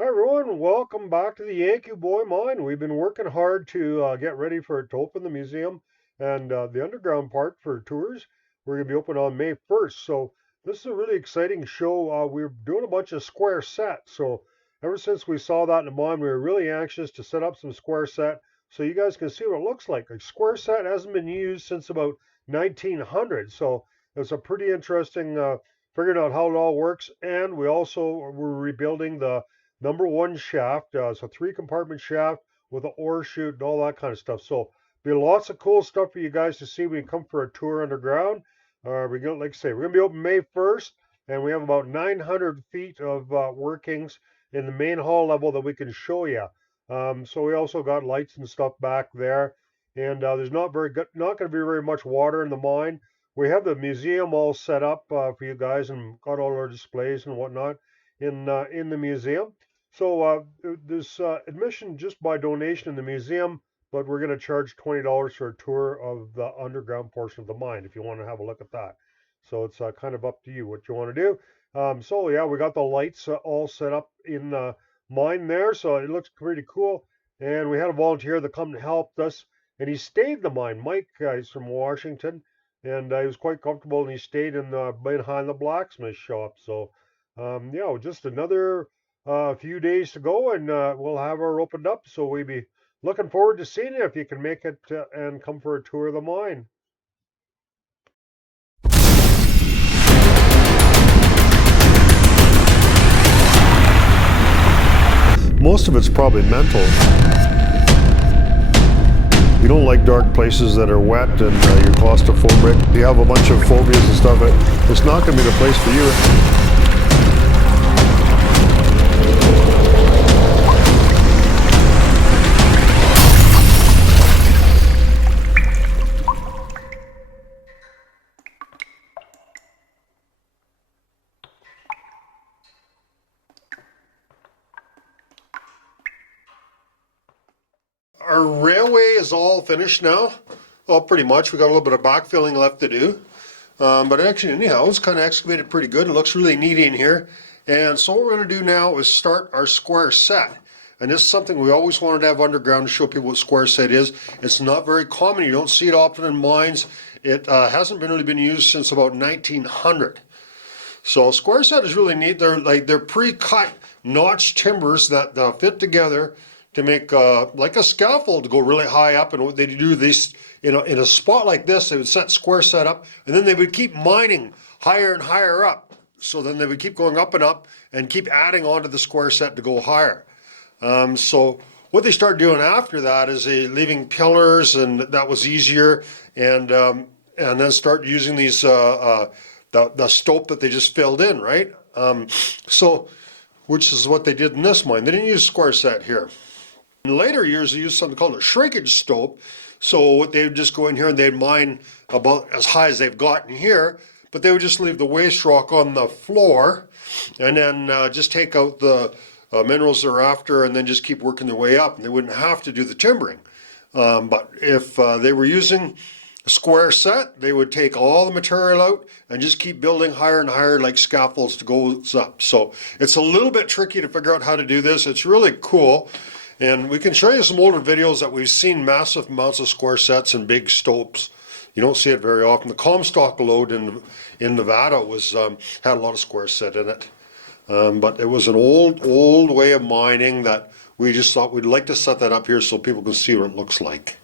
Hi everyone, welcome back to the Yankee Boy mine. We've been working hard to get ready for it to open the museum and the underground part for tours. We're going to be open on May 1st. So this is a really exciting show. We're doing a bunch of square set. So ever since we saw that in the mine, we were really anxious to set up some square set so you guys can see what it looks like. Like square set hasn't been used since about 1900. So it's a pretty interesting figuring out how it all works. And we also were rebuilding the number one shaft. It's a three compartment shaft with an ore chute and all that kind of stuff. So be lots of cool stuff for you guys to see when you come for a tour underground. We're gonna, like I say, we're gonna be open May 1st, and we have about 900 feet of workings in the main hall level that we can show you. So we also got lights and stuff back there, and there's not going to be very much water in the mine. We have the museum all set up for you guys, and got all our displays and whatnot in the museum. So there's admission just by donation in the museum, but we're going to charge $20 for a tour of the underground portion of the mine if you want to have a look at that. So it's kind of up to you what you want to do. So yeah, we got the lights all set up in the mine there, so it looks pretty cool. And we had a volunteer that come and helped us, and he stayed in the mine. Mike, he's from Washington, and he was quite comfortable, and he stayed in behind the blacksmith shop. So yeah, just another few days to go, and we'll have her opened up. So we'll be looking forward to seeing you if you can make it and come for a tour of the mine. Most of it's probably mental. You don't like dark places that are wet and you're claustrophobic. You have a bunch of phobias and stuff. It's not going to be the place for you. Our railway is all finished now. Well, pretty much. We got a little bit of backfilling left to do. But actually, anyhow, it's kind of excavated pretty good. It looks really neat in here. And so what we're going to do now is start our square set. And this is something we always wanted to have underground to show people what square set is. It's not very common. You don't see it often in mines. It hasn't really been used since about 1900. So square set is really neat. They're pre-cut notched timbers that fit together to make like a scaffold to go really high up. And what they do, this in a spot like this, they would set square set up, and then they would keep mining higher and higher up. So then they would keep going up and up and keep adding onto the square set to go higher. So what they started doing after that is they leaving pillars, and that was easier, and then start using these the stope that they just filled in, right? So which is what they did in this mine. They didn't use square set here. In later years, they used something called a shrinkage stope. So they would just go in here and they'd mine about as high as they've gotten here, but they would just leave the waste rock on the floor and then just take out the minerals they're after and then just keep working their way up. And they wouldn't have to do the timbering. But if they were using a square set, they would take all the material out and just keep building higher and higher like scaffolds to go up. So it's a little bit tricky to figure out how to do this. It's really cool. And we can show you some older videos that we've seen massive amounts of square sets and big stopes. You don't see it very often. The Comstock lode in Nevada was had a lot of square set in it. But it was an old way of mining that we just thought we'd like to set that up here so people can see what it looks like.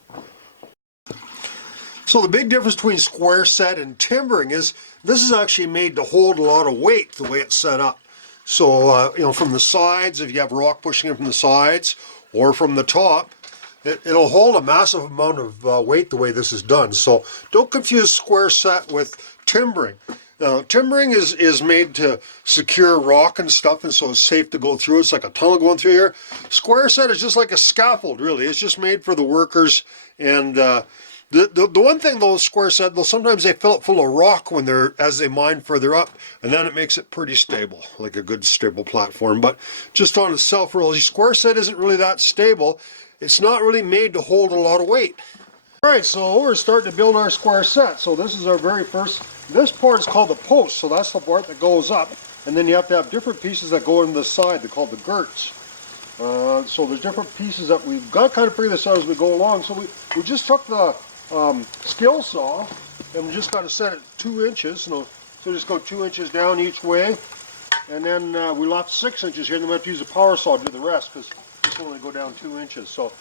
So the big difference between square set and timbering is this is actually made to hold a lot of weight the way it's set up. So, from the sides, if you have rock pushing in from the sides or from the top, it'll hold a massive amount of weight the way this is done. So don't confuse square set with timbering. Timbering is made to secure rock and stuff, and so it's safe to go through. It's like a tunnel going through here. Square set is just like a scaffold, really. It's just made for the workers. And the one thing though, square set, though, sometimes they fill it full of rock as they mine further up, and then it makes it pretty stable, like a good stable platform. But just on itself, really, square set isn't really that stable. It's not really made to hold a lot of weight. All right, so we're starting to build our square set. So this is our very first, this part is called the post, so that's the part that goes up. And then you have to have different pieces that go in the side, they're called the girts. So there's different pieces that we've got to kind of figure this out as we go along. So we just took the skill saw and we just got to set it 2 inches. So just go 2 inches down each way. And then we left 6 inches here, and then we have to use a power saw to do the rest because this will only go down 2 inches. So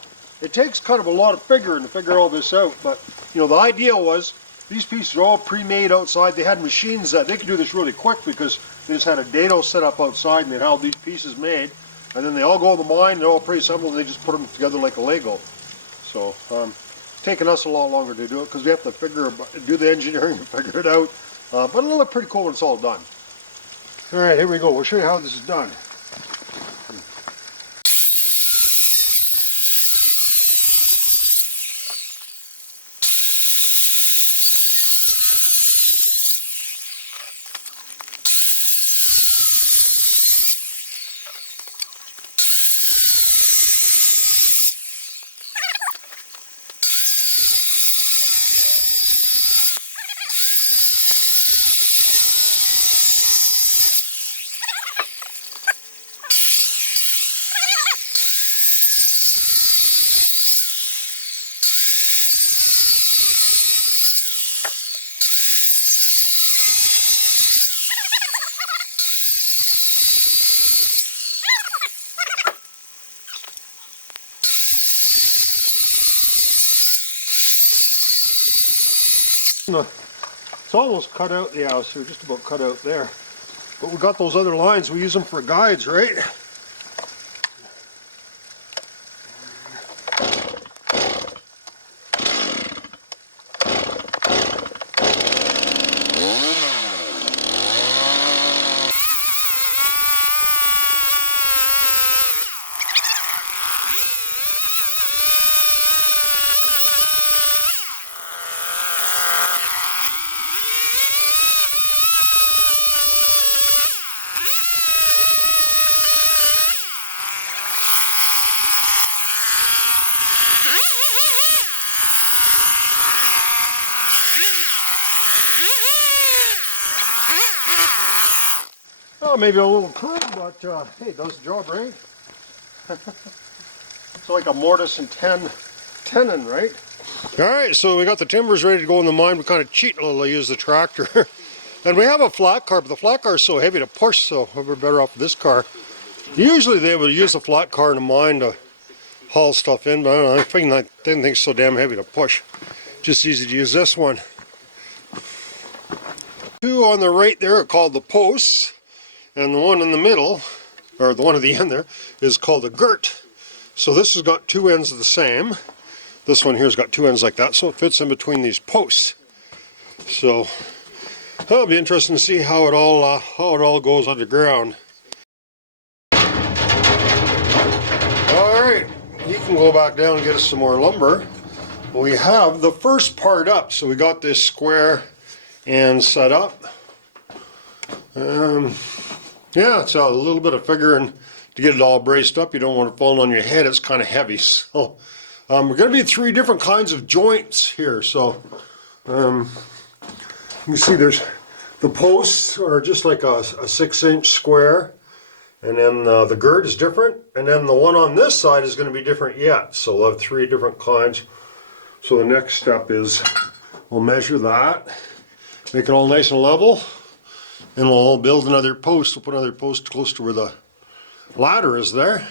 it takes kind of a lot of figuring to figure all this out. But you know, the idea was these pieces are all pre-made outside. They had machines that they could do this really quick because they just had a dado set up outside and they had all these pieces made. And then they all go in the mine, they're all pre-assembled, and they just put them together like a Lego. So it's taken us a lot longer to do it because we have to do the engineering to figure it out. But it'll look pretty cool when it's all done. All right, here we go. We'll show you how this is done. It's almost cut out, yeah, so we're just about cut out there. But we got those other lines, we use them for guides, right? Well, maybe a little crude, but hey, it does the job, right? It's like a mortise and tenon, right? All right, so we got the timbers ready to go in the mine. We kind of cheat a little to use the tractor. And we have a flat car, but the flat car is so heavy to push, so we're better off with this car. Usually they would use a flat car in the mine to haul stuff in, but I don't know, I didn't think it's so damn heavy to push. Just easy to use this one. Two on the right there are called the posts, and the one in the middle, or the one at the end there, is called a girt. So this has got 2 ends of the same. This one here's got 2 ends like that, so it fits in between these posts. So it'll be interesting to see how it all goes underground. Alright, you can go back down and get us some more lumber. We have the first part up, so we got this square and set up. Yeah, it's a little bit of figuring to get it all braced up. You don't want it falling on your head, it's kind of heavy. So we're going to be 3 different kinds of joints here. So you can see there's the posts are just like a 6-inch square, and then the girt is different, and then the one on this side is going to be different yet. So we'll have 3 different kinds. So the next step is we'll measure that, make it all nice and level, and we'll build another post. We'll put another post close to where the ladder is there,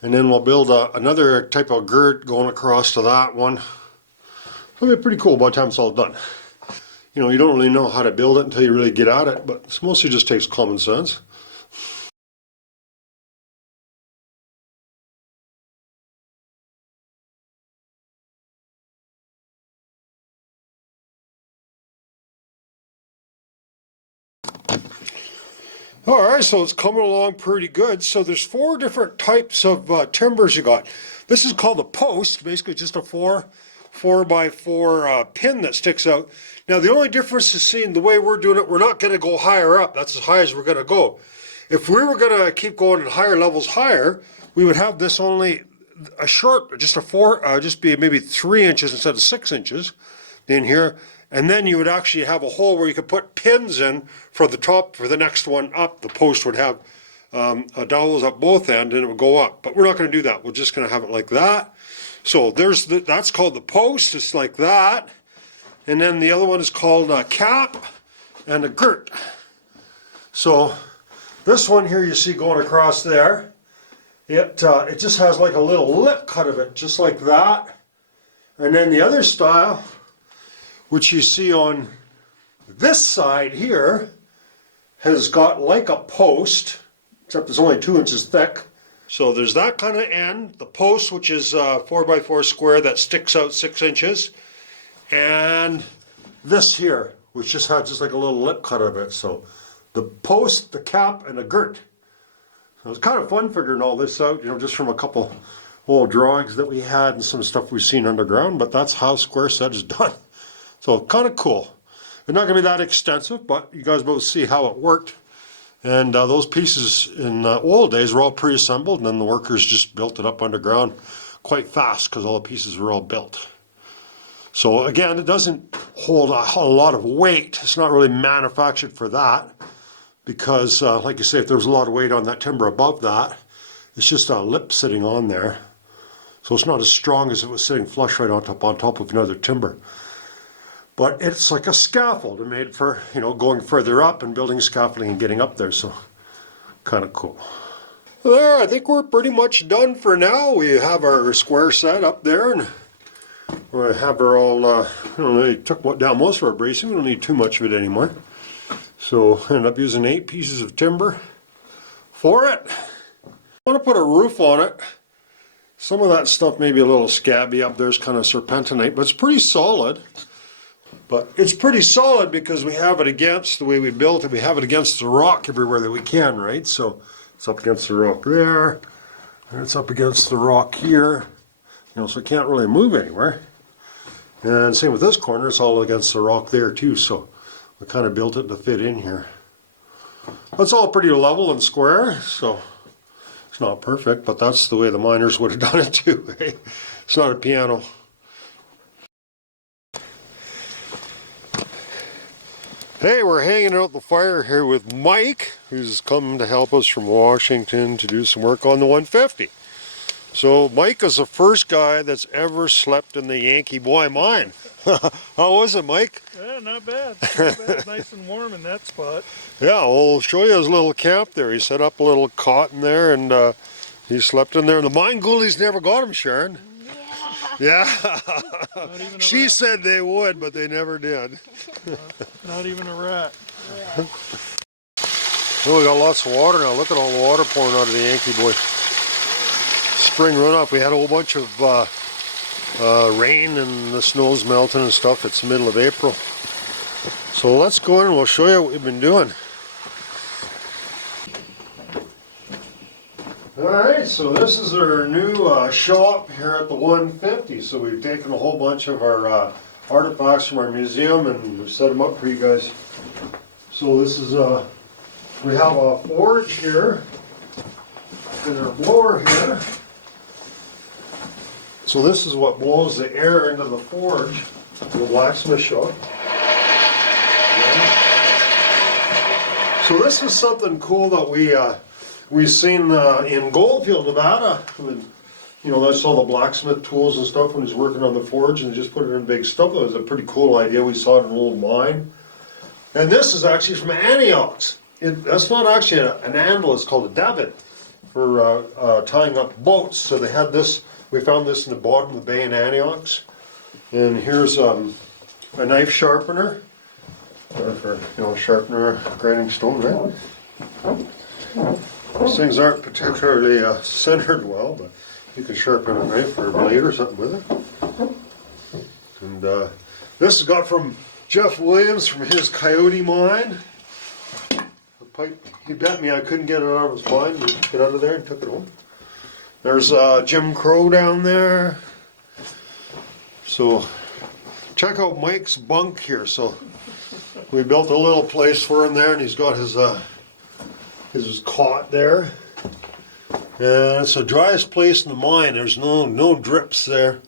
and then we'll build another type of girt going across to that one. It'll be pretty cool by the time it's all done. You know, you don't really know how to build it until you really get at it, but it mostly just takes common sense. Alright, so it's coming along pretty good. So there's 4 different types of timbers you got. This is called a post, basically just a 4 by 4 pin that sticks out. Now the only difference is seeing the way we're doing it, we're not going to go higher up. That's as high as we're going to go. If we were going to keep going at higher levels higher, we would have this only a short, just a 4, just be maybe 3 inches instead of 6 inches in here. And then you would actually have a hole where you could put pins in for the top, for the next one up. The post would have dowels at both ends and it would go up. But we're not going to do that. We're just going to have it like that. So that's called the post. It's like that. And then the other one is called a cap and a girt. So this one here you see going across there, it just has like a little lip cut of it, just like that. And then the other style, which you see on this side here, has got like a post, except it's only 2 inches thick. So there's that kind of end, the post, which is 4x4 square that sticks out 6 inches, and this here, which just has just like a little lip cut of it. So the post, the cap, and a girt. So it's kind of fun figuring all this out, just from a couple old drawings that we had and some stuff we've seen underground, but that's how square set is done. So kind of cool. It's not going to be that extensive, but you guys both see how it worked. And those pieces in the old days were all pre-assembled, and then the workers just built it up underground quite fast because all the pieces were all built. So again, it doesn't hold a lot of weight. It's not really manufactured for that because, like you say, if there was a lot of weight on that timber above that, it's just a lip sitting on there. So it's not as strong as it was sitting flush right on top of another timber. But it's like a scaffold made for, going further up and building scaffolding and getting up there. So kind of cool. There, I think we're pretty much done for now. We have our square set up there, and we have her all, they took down most of our bracing. We don't need too much of it anymore. So I ended up using 8 pieces of timber for it. I want to put a roof on it. Some of that stuff may be a little scabby up there. It's kind of serpentinite, but it's pretty solid. But it's pretty solid because we have it against the way we built it. We have it against the rock everywhere that we can, right? So it's up against the rock there, and it's up against the rock here. So it can't really move anywhere. And same with this corner, it's all against the rock there too. So we kind of built it to fit in here. That's all pretty level and square, so it's not perfect, but that's the way the miners would have done it too. It's not a piano. Hey, we're hanging out the fire here with Mike, who's come to help us from Washington to do some work on the 150. So Mike is the first guy that's ever slept in the Yankee Boy mine. How was it, Mike? Yeah, not bad. Not bad. Nice and warm in that spot. Yeah, we'll show you his little camp there. He set up a little cot in there, and he slept in there. And the mine ghoulies never got him, Sharon. Yeah. She said they would, but they never did. Not even a rat. Yeah. Oh, we got lots of water now. Look at all the water pouring out of the Yankee Boy. Spring runoff. We had a whole bunch of rain and the snow's melting and stuff. It's the middle of April. So let's go in and we'll show you what we've been doing. Alright, so this is our new shop here at the 150. So we've taken a whole bunch of our artifacts from our museum and we've set them up for you guys. So this is, we have a forge here and our blower here. So this is what blows the air into the forge, the blacksmith shop. So this is something cool that we've seen in Goldfield, Nevada. That's all the blacksmith tools and stuff when he's working on the forge and just put it in big stuff. It was a pretty cool idea. We saw it in an old mine. And this is actually from Antioch. That's not actually an anvil, it's called a davit for tying up boats. So they had this, we found this in the bottom of the bay in Antioch. And here's a knife sharpener. For sharpener, grinding stone, right? These things aren't particularly centered well, but you can sharpen a knife or a blade or something with it. And this is got from Jeff Williams from his Coyote mine. The pipe, he bet me I couldn't get it out of his mine. He took it out of there and took it home. There's Jim Crow down there. So check out Mike's bunk here. So we built a little place for him there, and he's got his cot there. And it's the driest place in the mine. There's no drips there.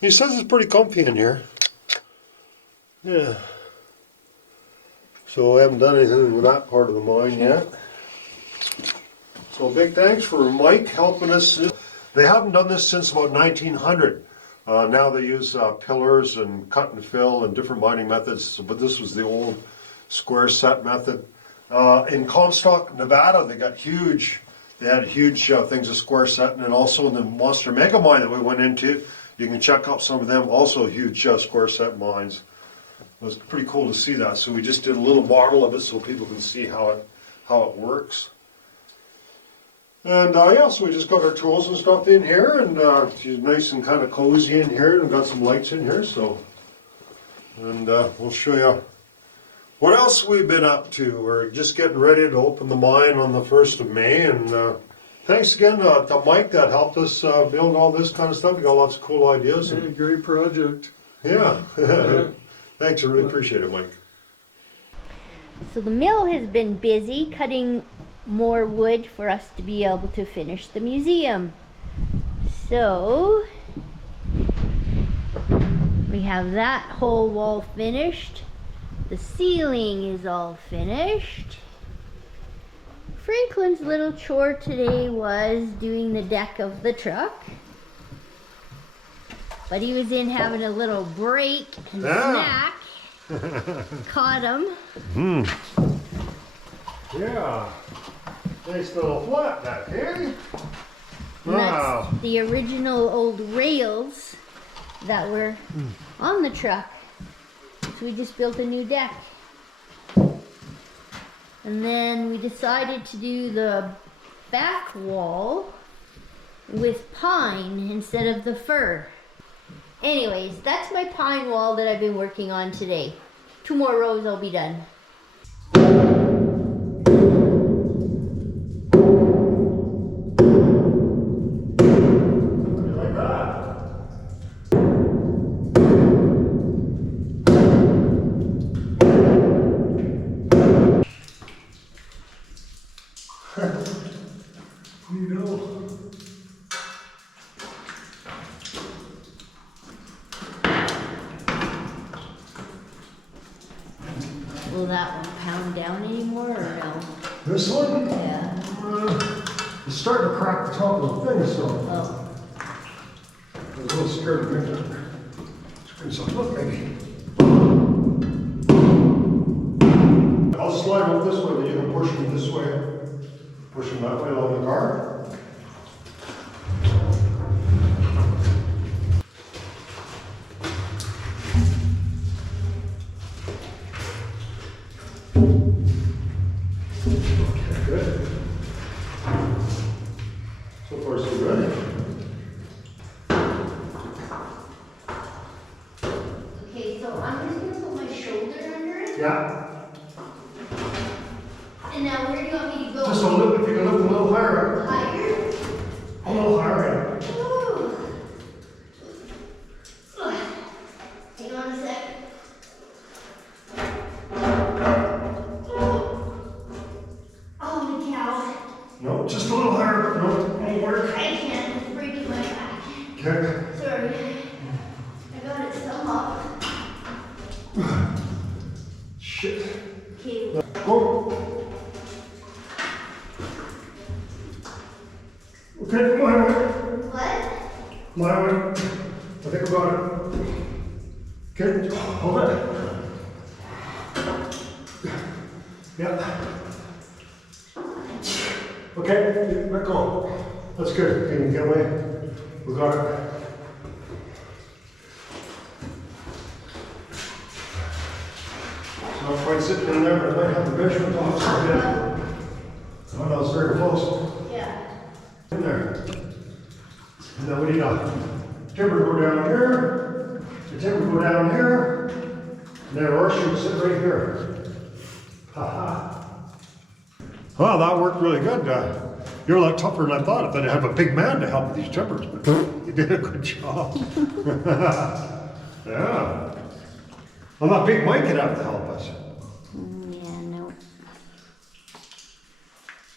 He says it's pretty comfy in here. Yeah. So we haven't done anything with that part of the mine yet. So big thanks for Mike helping us. They haven't done this since about 1900. Now they use pillars and cut and fill and different mining methods, but this was the old square set method. In Comstock, Nevada, they had huge things of square setting, and also in the Monster Mega Mine that we went into, you can check out some of them, also huge square set mines. It was pretty cool to see that, so we just did a little model of it so people can see how it works. And yeah, so we just got our tools and stuff in here, and it's nice and kind of cozy in here, and got some lights in here, so. And we'll show you what else we've been up to. We're just getting ready to open the mine on the 1st of May, and thanks again to Mike that helped us build all this kind of stuff. We got lots of cool ideas. Hey, great project. Yeah. Thanks, I really appreciate it, Mike. So the mill has been busy cutting more wood for us to be able to finish the museum. So we have that whole wall finished. The ceiling is all finished. Franklin's little chore today was doing the deck of the truck. But he was in having a little break and snack. Caught him. Yeah. Nice little flat deck, eh? And that's the original old rails that were on the truck. So we just built a new deck. And then we decided to do the back wall with pine instead of the fir. Anyways, that's my pine wall that I've been working on today. 2 more rows, I'll be done. Like that. You know. Will that one pound down anymore or no? This one? Yeah. It's starting to crack the top of the thing, so Oh. I was a little scared to make it. Screw something up, maybe. I'll slide up this way, then you can push them this way. Push them that way along the car. Good. So far, so good. Okay, so I'm just gonna put my shoulder under it. Yeah. And now where do you want me to go? Just a little, if you can look a little higher. Higher? A little higher. Ooh. Hang on a sec. Holy cow. No, just a little higher. No, won't work. I can't. It's breaking my back. Okay. Sorry. I got it some up. Shit. Okay. Go. Okay, my way. What? My way. I think about it. Okay, hold it. Yeah. Okay, let go. That's good. Can you get away? We got it. It's not quite sitting in there, but I might have the measurement off. Oh, no, it's very close. Yeah. In there. And then we need a timber go down here, the timber go down here, and then our should sit right here. Ha-ha. Well, that worked really good. You're a lot tougher than I thought. But I have a big man to help with these timbers, but you did a good job. Yeah. Well, that big Mike could have to help us. Yeah, no.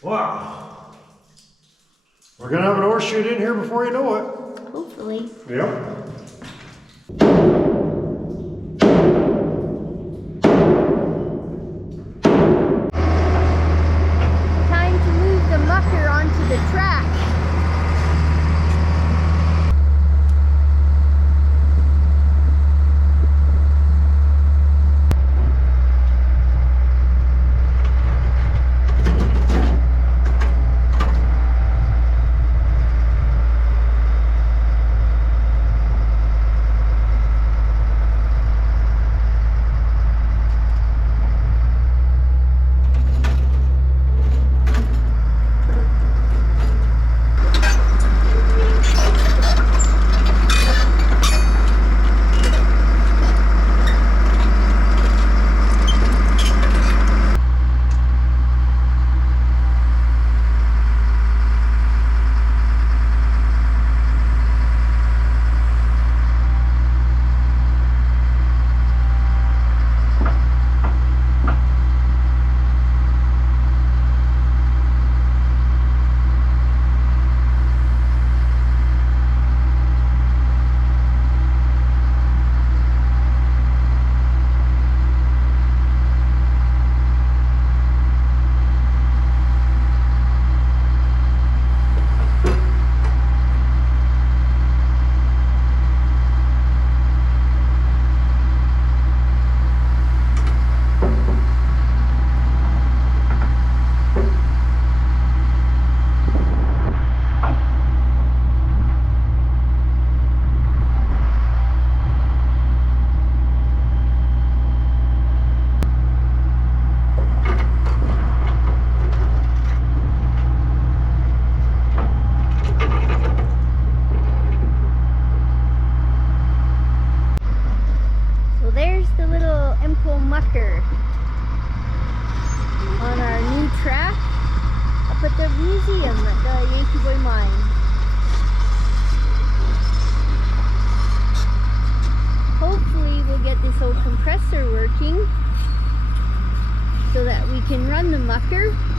Wow. We're gonna have an ore chute in here before you know it. Hopefully. Yep. Time to move the mucker onto on the mucker